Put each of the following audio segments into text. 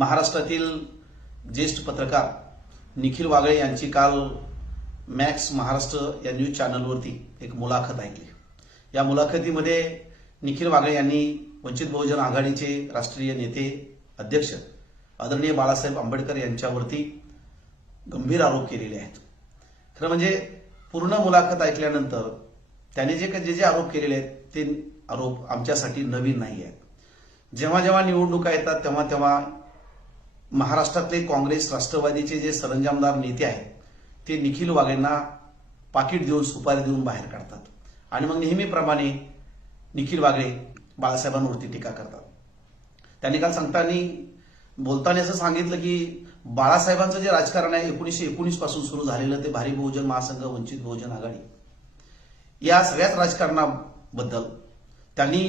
महाराष्ट्रातील ज्येष्ठ पत्रकार निखिल वागळे यांची काल मॅक्स महाराष्ट्र या न्यूज चॅनलवरती एक मुलाखत ऐकली या मुलाखतीमध्ये निखिल वागळे यांनी वंचित बहुजन आघाडीचे राष्ट्रीय नेते अध्यक्ष आदरणीय बाळासाहेब आंबेडकर यांच्यावरती गंभीर आरोप केलेले आहेत खरं म्हणजे पूर्ण मुलाखत ऐकल्यानंतर त्याने जे जे जे आरोप केलेले आहेत ते आरोप आमच्यासाठी नवीन नाही आहेत जेव्हा जेव्हा निवडणुका येतात तेव्हा तेव्हा महाराष्ट्रातले काँग्रेस राष्ट्रवादीचे जे सरंजामदार नेते आहेत ते निखिल वाघेंना पाकिट देऊन सुपारी देऊन बाहेर काढतात आणि मग नेहमीप्रमाणे निखिल वाघे बाळासाहेबांवरती टीका करतात त्यांनी काल सांगताना बोलताना असं सांगितलं की बाळासाहेबांचं जे राजकारण आहे एकोणीसशे एकोणीस पासून सुरू झालेलं ते भारी बहुजन महासंघ वंचित बहुजन आघाडी या सगळ्याच राजकारणाबद्दल त्यांनी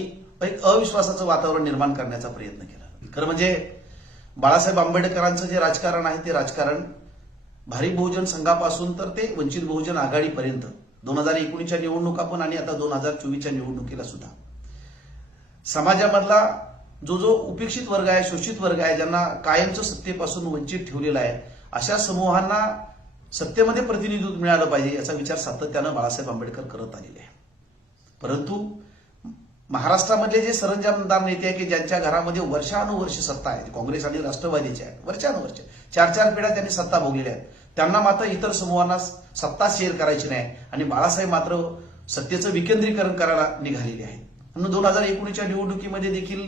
एक अविश्वासाचं वातावरण निर्माण करण्याचा प्रयत्न केला खरं म्हणजे बाळासाहेब आंबेडकरांचं जे राजकारण आहे ते राजकारण भारी बहुजन संघापासून तर ते वंचित बहुजन आघाडीपर्यंत दोन हजार एकोणीसच्या निवडणुका पण आणि आता दोन हजार चोवीसच्या निवडणुकीला सुद्धा समाजामधला जो जो उपेक्षित वर्ग आहे शोषित वर्ग आहे ज्यांना कायमचं सत्तेपासून वंचित ठेवलेलं आहे अशा समूहांना सत्तेमध्ये प्रतिनिधित्व मिळालं पाहिजे याचा विचार सातत्यानं बाळासाहेब आंबेडकर करत आलेले आहे परंतु महाराष्ट्रामधले जे सरंजामदार नेते आहे की ज्यांच्या घरामध्ये वर्षानुवर्ष सत्ता आहे काँग्रेस आणि राष्ट्रवादीचे आहेत वर्षानुवर्ष चार चार पिढ्या त्यांनी सत्ता भोगलेल्या आहेत त्यांना मात्र इतर समूहांना सत्ता शेअर करायची नाही आणि बाळासाहेब मात्र सत्तेचं विकेंद्रीकरण करायला निघालेले आहेत म्हणून दोन हजार एकोणीसच्या निवडणुकीमध्ये देखील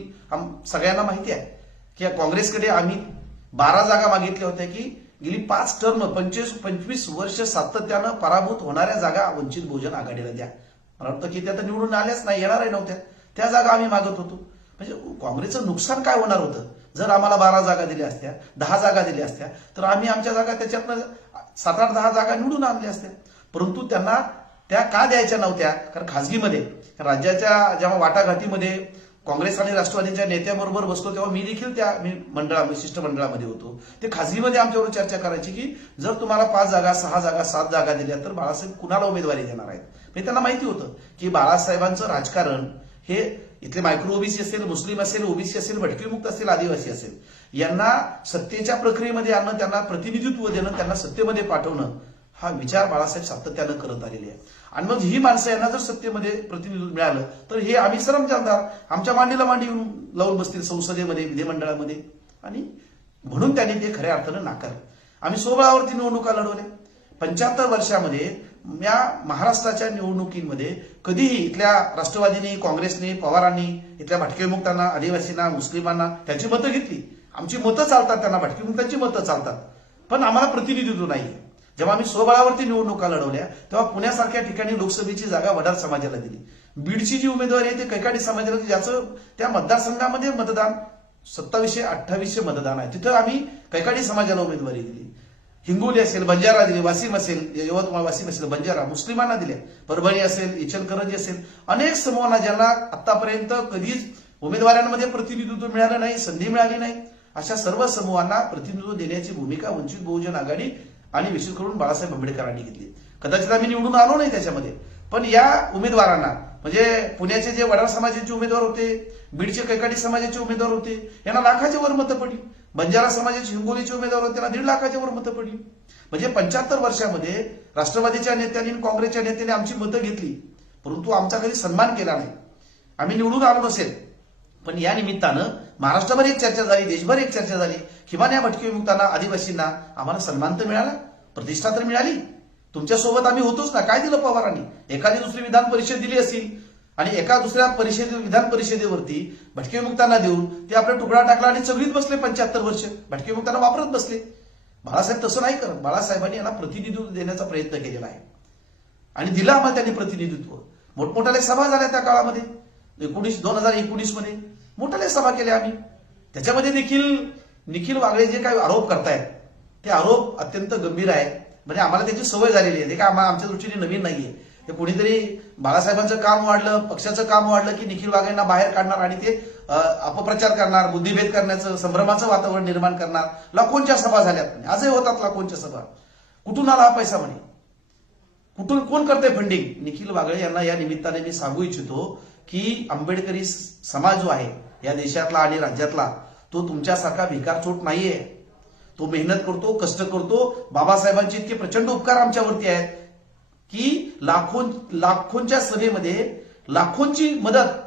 सगळ्यांना माहिती आहे की काँग्रेसकडे आम्ही बारा जागा मागितल्या होत्या की गेली पाच टर्म पंचवीस पंचवीस वर्ष सातत्यानं पराभूत होणाऱ्या जागा वंचित बहुजन आघाडीला द्या मला वाटतं की त्या तर निवडून आल्याच नाही येणार आहे नव्हत्या त्या जागा आम्ही मागत होतो म्हणजे काँग्रेसचं नुकसान काय होणार होतं जर आम्हाला बारा जागा दिल्या असत्या दहा जागा दिल्या असत्या तर आम्ही आमच्या जागा त्याच्यातनं सात आठ दहा जागा निवडून आणल्या असत्या परंतु त्यांना त्या का द्यायच्या नव्हत्या कारण खाजगीमध्ये राज्याच्या जेव्हा वाटाघाटीमध्ये काँग्रेस आणि राष्ट्रवादीच्या नेत्याबरोबर बसतो तेव्हा मी देखील त्या मी मंडळामध्ये शिष्टमंडळामध्ये होतो ते खाजगीमध्ये आमच्यावर चर्चा करायची की जर तुम्हाला पाच जागा सहा जागा सात जागा दिल्या तर बाळासाहेब कुणाला उमेदवारी देणार आहेत म्हणजे त्यांना माहिती होतं की बाळासाहेबांचं राजकारण हे इथले मायक्रो ओबीसी असेल मुस्लिम असेल ओबीसी असेल भटकीमुक्त असेल आदिवासी असेल यांना सत्तेच्या प्रक्रियेमध्ये आणणं त्यांना प्रतिनिधित्व देणं त्यांना सत्तेमध्ये पाठवणं हा विचार बाळासाहेब सातत्यानं करत आलेले आहे आणि मग ही माणसं यांना जर सत्तेमध्ये प्रतिनिधित्व मिळालं तर हे आम्ही सरम आमदार आमच्या मांडीला मांडी येऊन लावून बसतील संसदेमध्ये विधिमंडळामध्ये आणि म्हणून त्यांनी ते खऱ्या अर्थानं नाकारलं आम्ही सोबळावरती निवडणुका लढवल्या पंच्याहत्तर वर्षामध्ये या महाराष्ट्राच्या निवडणुकीमध्ये कधीही इथल्या राष्ट्रवादीने काँग्रेसने पवारांनी इथल्या भटकेमुक्तांना आदिवासींना मुस्लिमांना त्यांची मतं घेतली आमची मतं चालतात त्यांना भटकेमुक्तांची मतं चालतात पण आम्हाला प्रतिनिधित्व नाही जेव्हा आम्ही स्वबळावरती निवडणुका लढवल्या तेव्हा पुण्यासारख्या ठिकाणी लोकसभेची जागा वडार समाजाला दिली बीडची जी उमेदवारी आहे ती कैकाडी समाजाला ज्याचं त्या मतदारसंघामध्ये मतदान सत्तावीसशे अठ्ठावीसशे मतदान आहे तिथं आम्ही कैकाडी समाजाला उमेदवारी दिली हिंगोली असेल बंजारा दिले वासिम असेल यवतमाळ वासिम असेल बंजारा मुस्लिमांना दिले परभणी असेल इचलकरंजी असेल अनेक समूहांना ज्यांना आतापर्यंत कधीच उमेदवारांमध्ये प्रतिनिधित्व मिळालं नाही संधी मिळाली नाही अशा सर्व समूहांना प्रतिनिधित्व देण्याची भूमिका वंचित बहुजन आघाडी आणि विशेष करून बाळासाहेब आंबेडकरांनी घेतली कदाचित आम्ही निवडून आलो नाही त्याच्यामध्ये पण या उमेदवारांना म्हणजे पुण्याचे जे वडार समाजाचे उमेदवार होते बीडचे कैकाडी समाजाचे उमेदवार होते यांना लाखाचे वर मतं पडली बंजारा समाजाचे हिंगोलीचे उमेदवार होते त्यांना दीड लाखाच्या वर मतं पडली म्हणजे पंच्याहत्तर वर्षामध्ये राष्ट्रवादीच्या नेत्यांनी काँग्रेसच्या नेत्याने आमची मतं घेतली परंतु आमचा कधी सन्मान केला नाही आम्ही निवडून आलो नसेल पण या निमित्तानं महाराष्ट्राभर एक चर्चा झाली देशभर एक चर्चा झाली किमान या भटकेमुक्तांना विमुक्तांना आदिवासींना आम्हाला सन्मान तर मिळाला प्रतिष्ठा तर मिळाली तुमच्यासोबत आम्ही होतोच ना काय दिलं पवारांनी एखादी दुसरी विधान परिषद दिली असेल आणि एका दुसऱ्या परिषदे विधान परिषदेवरती भटके विमुक्तांना देऊन ते आपला तुकडा टाकला आणि सगळीत बसले पंच्याहत्तर वर्ष भटके विमुक्तांना वापरत बसले बाळासाहेब तसं नाही करत बाळासाहेबांनी यांना प्रतिनिधित्व देण्याचा प्रयत्न केलेला आहे आणि दिला आम्हाला त्यांनी प्रतिनिधित्व मोठमोठ्याला सभा झाल्या त्या काळामध्ये एकोणीस दोन हजार एकोणीस मध्ये मोठ्याले सभा केल्या आम्ही त्याच्यामध्ये देखील निखिल वागळे जे काही आरोप करतायत ते आरोप अत्यंत गंभीर आहे म्हणजे आम्हाला त्याची सवय झालेली आहे ते काय आम्हाला आमच्या दृष्टीने नवीन नाहीये हे कुणीतरी बाळासाहेबांचं काम वाढलं पक्षाचं काम वाढलं की निखिल वाघेंना बाहेर काढणार आणि ते अपप्रचार करणार बुद्धिभेद करण्याचं संभ्रमाचं वातावरण निर्माण करणार लाखोंच्या सभा झाल्यात आजही होतात लाखोंच्या सभा कुठून आला हा पैसा म्हणे कुठून कोण करते फंडिंग निखिल वागळे यांना या निमित्ताने मी सांगू इच्छितो की आंबेडकरी समाज जो आहे या देशातला आणि राज्यातला तो तुमच्यासारखा भिकारचोट नाहीये तो मेहनत करतो कष्ट करतो बाबासाहेबांचे इतके प्रचंड उपकार आमच्यावरती आहेत की लाखो लाखोंच्या सभेमध्ये लाखोंची मदत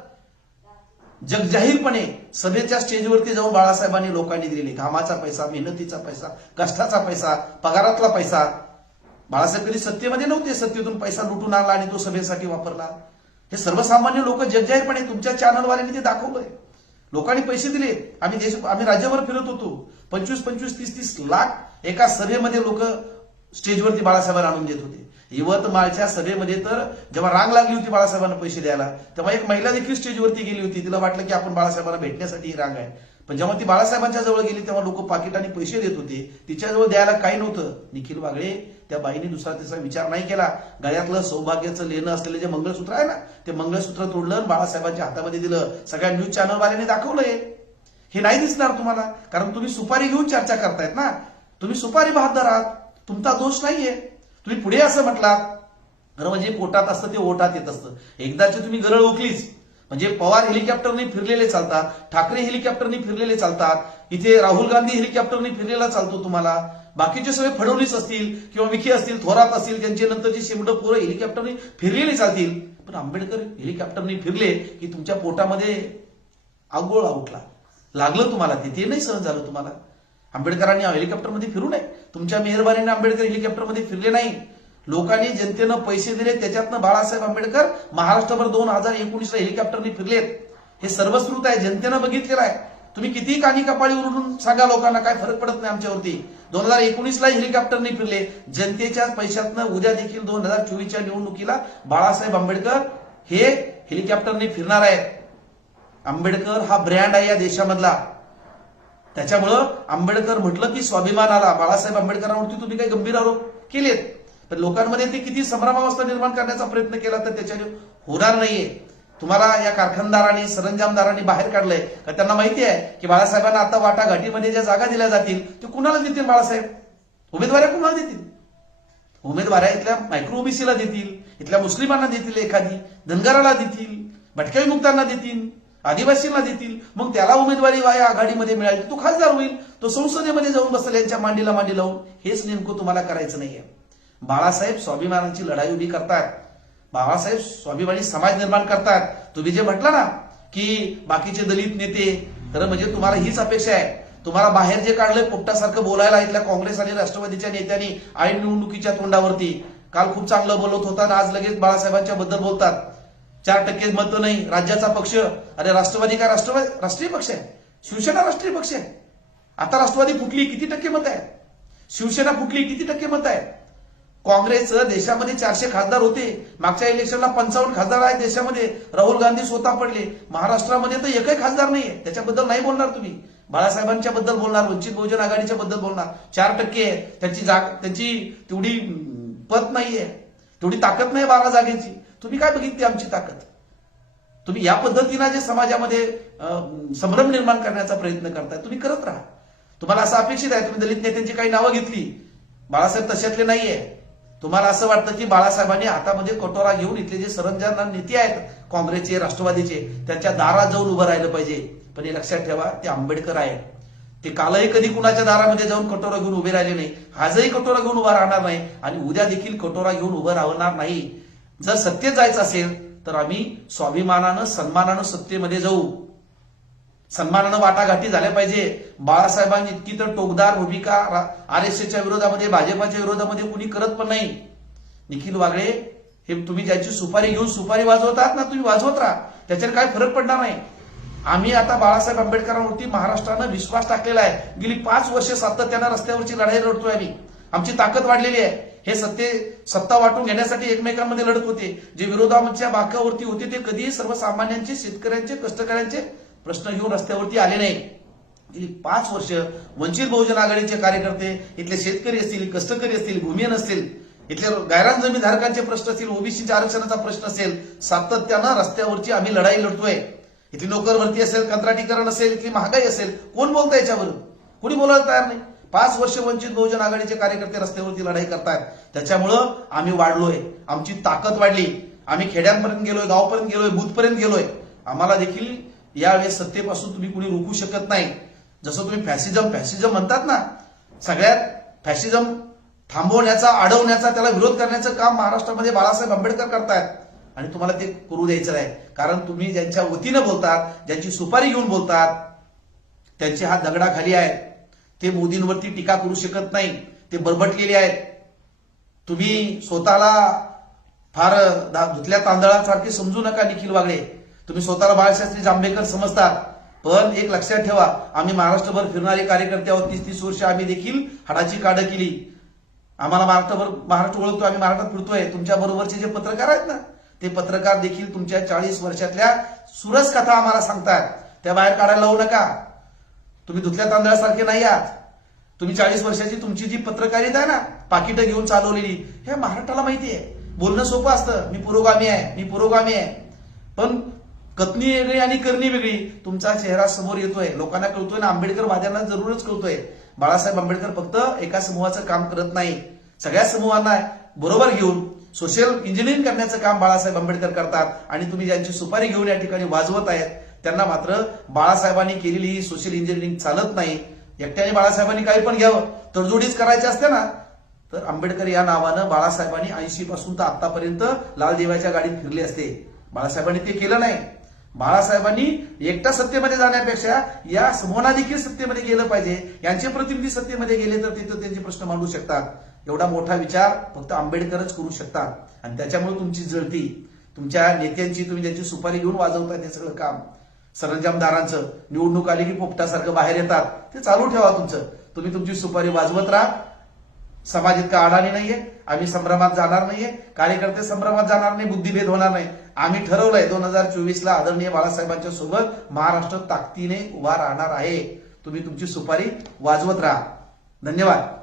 जगजाहीरपणे सभेच्या स्टेजवरती जाऊन बाळासाहेबांनी लोकांनी दिलेली घामाचा पैसा मेहनतीचा पैसा कष्टाचा पैसा पगारातला पैसा बाळासाहेब कधी सत्तेमध्ये नव्हते सत्तेतून पैसा लुटून आला आणि तो सभेसाठी वापरला हे सर्वसामान्य लोक जगजाहीरपणे तुमच्या चॅनलवाल्यांनी ते दाखवलंय लोकांनी पैसे दिले आम्ही देश आम्ही राज्यभर फिरत होतो पंचवीस पंचवीस तीस तीस लाख एका सभेमध्ये लोक स्टेजवरती बाळासाहेबांना आणून देत होते यवतमाळच्या सभेमध्ये तर जेव्हा रांग लागली होती बाळासाहेबांना पैसे द्यायला तेव्हा एक महिला देखील स्टेजवरती गेली होती तिला वाटलं की आपण बाळासाहेबांना भेटण्यासाठी ही रांग आहे पण जेव्हा ती बाळासाहेबांच्या जवळ गेली तेव्हा लोक पाकिटाने पैसे देत होते तिच्याजवळ द्यायला काही नव्हतं निखिल वागळे त्या बाईने दुसरा तिसरा विचार नाही केला गळ्यातलं सौभाग्याचं लेणं असलेलं जे मंगळसूत्र आहे ना ते मंगळसूत्र तोडलं आणि बाळासाहेबांच्या हातामध्ये दिलं सगळ्या न्यूज चॅनलवाल्याने दाखवलंय हे नाही दिसणार तुम्हाला कारण तुम्ही सुपारी घेऊन चर्चा करतायत ना तुम्ही सुपारी बहादर आहात तुमचा दोष नाहीये तुम्ही पुढे असं म्हटला खरं म्हणजे पोटात असतं ते ओठात येत असतं एकदाची तुम्ही गरळ ओकलीच म्हणजे पवार हेलिकॉप्टरने फिरलेले चालतात ठाकरे हेलिकॉप्टरने फिरलेले चालतात इथे राहुल गांधी हेलिकॉप्टरने फिरलेला चालतो तुम्हाला बाकीचे सगळे फडवणीस असतील किंवा विखे असतील थोरात असतील त्यांचे नंतरची शिमड हेलिकॉप्टरने फिरलेले चालतील पण आंबेडकर हेलिकॉप्टरने फिरले की तुमच्या पोटामध्ये आगोळा उठला लागलं तुम्हाला तिथे नाही सहन झालं तुम्हाला आंबेडकरांनी हेलिकॉप्टरमध्ये फिरू नये तुमच्या मेहरबानीने आंबेडकर हेलिकॉप्टरमध्ये फिरले नाही लोकांनी जनतेनं पैसे दिले त्याच्यातनं बाळासाहेब आंबेडकर महाराष्ट्रभर दोन हजार एकोणीसला हेलिकॉप्टरने फिरलेत हे सर्वश्रुत आहे जनतेनं बघितलेलं आहे तुम्ही किती कानी कपाळी उरून सांगा लोकांना काय फरक पडत नाही आमच्यावरती दोन हजार एकोणीसला हेलिकॉप्टरने फिरले जनतेच्या पैशातनं उद्या देखील दोन हजार चोवीसच्या निवडणुकीला बाळासाहेब आंबेडकर हे हेलिकॉप्टरने फिरणार आहेत आंबेडकर हा ब्रँड आहे या देशामधला त्याच्यामुळं आंबेडकर म्हटलं की स्वाभिमान आला बाळासाहेब आंबेडकरांवरती तुम्ही काही गंभीर आरोप केलेत पण लोकांमध्ये ते किती संभ्रमावस्था निर्माण करण्याचा प्रयत्न केला तर त्याच्याने होणार नाहीये तुम्हाला या कारखानदारांनी सरंजामदारांनी बाहेर काढलंय का त्यांना माहिती आहे की बाळासाहेबांना आता वाटाघाटीमध्ये ज्या जागा दिल्या जातील ते कुणाला देतील बाळासाहेब उमेदवाऱ्या कुणाला देतील उमेदवाऱ्या इथल्या मायक्रो ओबीसीला देतील इथल्या मुस्लिमांना देतील एखादी धनगराला देतील भटक्या विमुक्तांना देतील आदिवासींना देतील मग त्याला उमेदवारी वाया आघाडीमध्ये मिळाली तो खासदार होईल तो संसदेमध्ये जाऊन बसेल यांच्या मांडीला मांडी लावून हेच नेमकं तुम्हाला करायचं नाहीये बाळासाहेब स्वाभिमानांची लढाई उभी करतात बाळासाहेब स्वाभिमानी समाज निर्माण करतात तुम्ही जे म्हटला ना की बाकीचे दलित नेते तर म्हणजे तुम्हाला हीच अपेक्षा आहे तुम्हाला बाहेर जे काढलंय पोपटासारखं बोलायला इथल्या काँग्रेस आणि राष्ट्रवादीच्या नेत्यांनी आईन निवडणुकीच्या तोंडावरती काल खूप चांगलं बोलत होता आज लगेच बाळासाहेबांच्या बद्दल बोलतात चार टक्के मत नाही राज्याचा पक्ष अरे राष्ट्रवादी का राष्ट्रवादी राष्ट्रीय पक्ष आहे शिवसेना राष्ट्रीय पक्ष आहे आता राष्ट्रवादी फुटली किती टक्के मत आहे शिवसेना फुटली किती टक्के मत आहे काँग्रेस देशामध्ये चारशे खासदार होते मागच्या इलेक्शनला पंचावन्न खासदार आहेत देशामध्ये राहुल गांधी स्वतः पडले महाराष्ट्रामध्ये तर एकही खासदार नाहीये त्याच्याबद्दल नाही बोलणार तुम्ही बाळासाहेबांच्या बद्दल बोलणार वंचित बहुजन आघाडीच्या बद्दल बोलणार चार टक्के आहे त्याची जाग त्यांची तेवढी पत नाहीये तेवढी ताकद नाही बारा जागेची तुम्ही काय बघितली आमची ताकद तुम्ही या पद्धतीनं जे समाजामध्ये संभ्रम निर्माण करण्याचा प्रयत्न करताय तुम्ही करत राहा तुम्हाला असं अपेक्षित आहे तुम्ही दलित नेत्यांची काही नावं घेतली बाळासाहेब तशातले नाहीये तुम्हाला असं वाटतं की बाळासाहेबांनी हातामध्ये कटोरा घेऊन इथले जे सरंजना नेते आहेत काँग्रेसचे राष्ट्रवादीचे त्यांच्या दारात जाऊन उभं राहिलं पाहिजे पण हे लक्षात ठेवा ते आंबेडकर आहेत ते कालही कधी कुणाच्या दारामध्ये जाऊन कटोरा घेऊन उभे राहिले नाही आजही कटोरा घेऊन उभा राहणार नाही आणि उद्या देखील कटोरा घेऊन उभं राहणार नाही जर सत्य जायचं असेल तर आम्ही स्वाभिमानानं सन्मानानं सत्तेमध्ये जाऊ सन्मानानं वाटाघाटी झाल्या पाहिजे बाळासाहेबांनी इतकी तर टोकदार भूमिका आर एस एसच्या विरोधामध्ये भाजपाच्या विरोधामध्ये कुणी करत पण नाही निखिल वागळे हे तुम्ही ज्याची सुपारी घेऊन सुपारी वाजवतात ना तुम्ही वाजवत राहा त्याच्यावर काय फरक पडणार नाही आम्ही आता बाळासाहेब आंबेडकरांवरती महाराष्ट्रानं विश्वास टाकलेला आहे गेली पाच वर्षे सातत्यानं रस्त्यावरची लढाई लढतोय आम्ही आमची ताकद वाढलेली आहे हे सत्ते सत्ता वाटून घेण्यासाठी एकमेकांमध्ये लढत होते जे विरोधाच्या बाकावरती होते ते कधीही सर्वसामान्यांचे शेतकऱ्यांचे कष्टकऱ्यांचे प्रश्न घेऊन रस्त्यावरती आले नाही गेली पाच वर्ष वंचित बहुजन आघाडीचे कार्यकर्ते इथले शेतकरी असतील कष्टकरी असतील भूमियन असतील इथले गायरान जमीनधारकांचे प्रश्न असतील ओबीसीच्या आरक्षणाचा प्रश्न असेल सातत्यानं रस्त्यावरची आम्ही लढाई लढतोय इथली नोकरवरती असेल कंत्राटीकरण असेल इथली महागाई असेल कोण बोलता याच्यावर कुणी बोलायला तयार नाही पाच वर्ष वंचित बहुजन आघाडीचे कार्यकर्ते रस्त्यावरती लढाई करतायत त्याच्यामुळं आम्ही वाढलोय आमची ताकद वाढली आम्ही खेड्यांपर्यंत गेलोय गावपर्यंत गेलोय बुथपर्यंत गेलोय आम्हाला देखील यावेळेस सत्तेपासून तुम्ही कुणी रोखू शकत नाही जसं तुम्ही फॅसिझम फॅसिझम म्हणतात ना सगळ्यात फॅसिझम थांबवण्याचा अडवण्याचा त्याला विरोध करण्याचं काम महाराष्ट्रामध्ये बाळासाहेब आंबेडकर करतायत आणि तुम्हाला ते करू द्यायचं आहे कारण तुम्ही ज्यांच्या वतीनं बोलतात ज्यांची सुपारी घेऊन बोलतात त्यांचे हात दगडाखाली आहेत ते मोदींवरती टीका करू शकत नाही ते बरबटलेले आहेत तुम्ही स्वतःला फार धुतल्या तांदळासारखे समजू नका निखिल वागळे तुम्ही स्वतःला बाळशास्त्री जांभेकर समजतात पण एक लक्षात ठेवा आम्ही महाराष्ट्रभर फिरणारे कार्यकर्ते आहोत तीस तीस वर्ष आम्ही देखील हाडाची काढं केली आम्हाला महाराष्ट्रभर महाराष्ट्र ओळखतो आम्ही महाराष्ट्रात फिरतोय तुमच्या बरोबरचे जे पत्रकार आहेत ना ते पत्रकार देखील तुमच्या चाळीस वर्षातल्या सुरस कथा आम्हाला सांगतात त्या बाहेर काढायला लावू नका तुम्ही धुतल्या तांदळासारखे नाही आहात तुम्ही चाळीस वर्षाची तुमची जी पत्रकारिता आहे ना पाकिटं घेऊन चालवलेली हे महाराष्ट्राला माहिती आहे बोलणं सोपं असतं मी पुरोगामी आहे मी पुरोगामी आहे पण कथनी वेगळी आणि करणी वेगळी तुमचा चेहरा समोर येतोय लोकांना कळतोय ना आंबेडकर वाद्यांना जरूरच कळतोय बाळासाहेब आंबेडकर फक्त एका समूहाचं काम करत नाही सगळ्या समूहांना बरोबर घेऊन सोशल इंजिनिअरिंग करण्याचं काम बाळासाहेब आंबेडकर करतात आणि तुम्ही ज्यांची सुपारी घेऊन या ठिकाणी वाजवत आहेत त्यांना मात्र बाळासाहेबांनी केलेली ही सोशल इंजिनिअरिंग चालत नाही एकट्याने बाळासाहेबांनी काही पण घ्यावं तडजोडीच करायची असते ना तर आंबेडकर या नावानं बाळासाहेबांनी ऐंशी पासून तर आतापर्यंत लालदेवाच्या गाडीत फिरले असते बाळासाहेबांनी ते केलं नाही बाळासाहेबांनी एकटा सत्तेमध्ये जाण्यापेक्षा या समूहाना देखील सत्तेमध्ये गेलं पाहिजे यांचे प्रतिनिधी सत्तेमध्ये गेले तर तिथं त्यांचे प्रश्न मांडू शकतात एवढा मोठा विचार फक्त आंबेडकरच करू शकतात आणि त्याच्यामुळे तुमची जळती तुमच्या नेत्यांची तुम्ही त्यांची सुपारी घेऊन वाजवताय ते सगळं काम सरंजामदारांचं निवडणूक आली की पोपटासारखं बाहेर येतात ते चालू ठेवा तुमचं तुम्ही तुमची सुपारी वाजवत राहा समाज इतका अडाणी नाहीये आम्ही संभ्रमात जाणार नाहीये कार्यकर्ते संभ्रमात जाणार नाही बुद्धिभेद होणार नाही आम्ही ठरवलंय दोन हजार चोवीस ला आदरणीय बाळासाहेबांच्या सोबत महाराष्ट्र ताकदीने उभा राहणार आहे तुम्ही तुमची सुपारी वाजवत राहा धन्यवाद